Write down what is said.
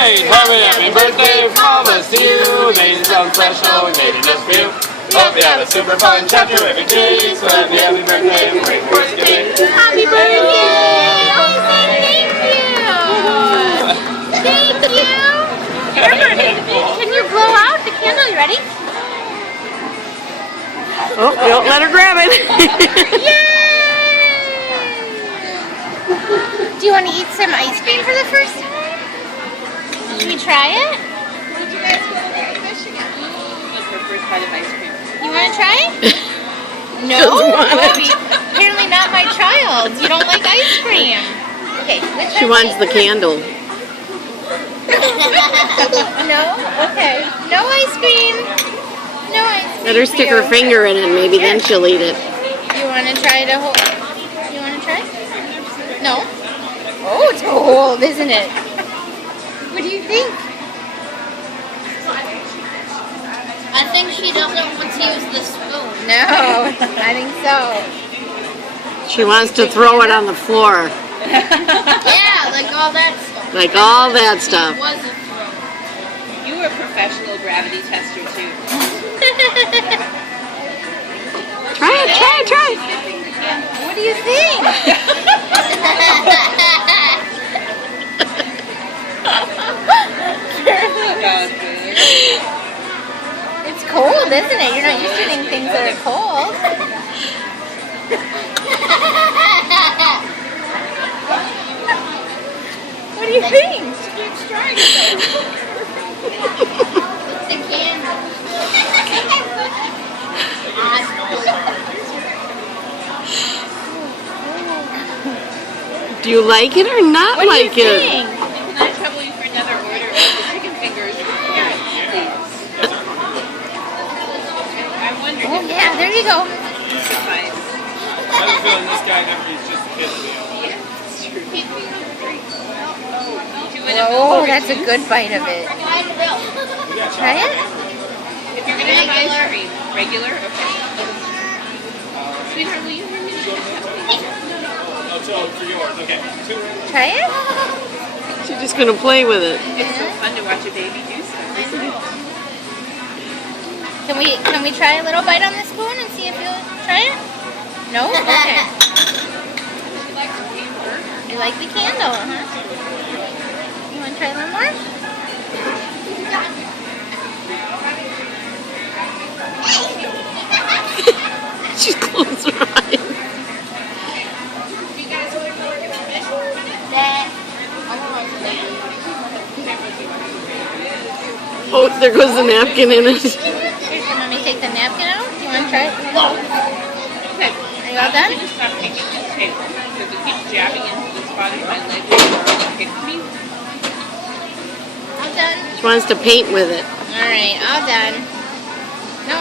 Champagne, happy birthday from us to you. Made it something special, we made it just for you. Hope you have a super fun chapter every day. So happy birthday, Rainforest today. Happy birthday! Thank you! Harper, can you blow out the candle? You ready? Oh, don't let her grab it. Yay! Do you want to eat some ice cream for the first time? Should we try it? What did you guys go to Michigan? That's her first bite of ice cream. You want to try? No? Apparently not my child. You don't like ice cream. Okay. She wants the candle. No? Okay. No ice cream. No ice cream. Let her stick her finger in it, maybe then she'll eat it. You want to try to hold? You want to try? No? Oh, it's cold, isn't it? What do you think? I think she doesn't want to use the spoon. No, I think so. She wants to throw it on the floor. Yeah, like all that stuff. Like all that stuff. It was a throw. You were a professional gravity tester too. Try it, try it, try it. What do you think? It's cold, isn't it? You're not used to eating things that are cold. What do you think? It's a candle. Do you like it or not What do you like it? think? Can I trouble you for another order of the chicken fingers? Please. I wondered Oh, if yeah, there you go. suffice. I have a feeling this guy never eats just a kid meal. Yeah, it's true. Oh, that's a good bite of it. Try it? If you're gonna have ice cream, regular, okay. Sweetheart, will you bring me the chicken? Oh, so for yours, okay. Try it? She's just going to play with it. It's so fun to watch a baby do stuff, isn't it? Can we try a little bite on the spoon and see if you'll try it? No? Okay. You like the candle, huh? You want to try a little more? She's closed her eyes. Oh, there goes the napkin in it. Here, let me take the napkin out. You want to try it? Okay. Are you all done? I'm going to stop taking this table because it keeps jabbing into the spot of my leg. Okay, me. All done. She wants to paint with it. All right, all done.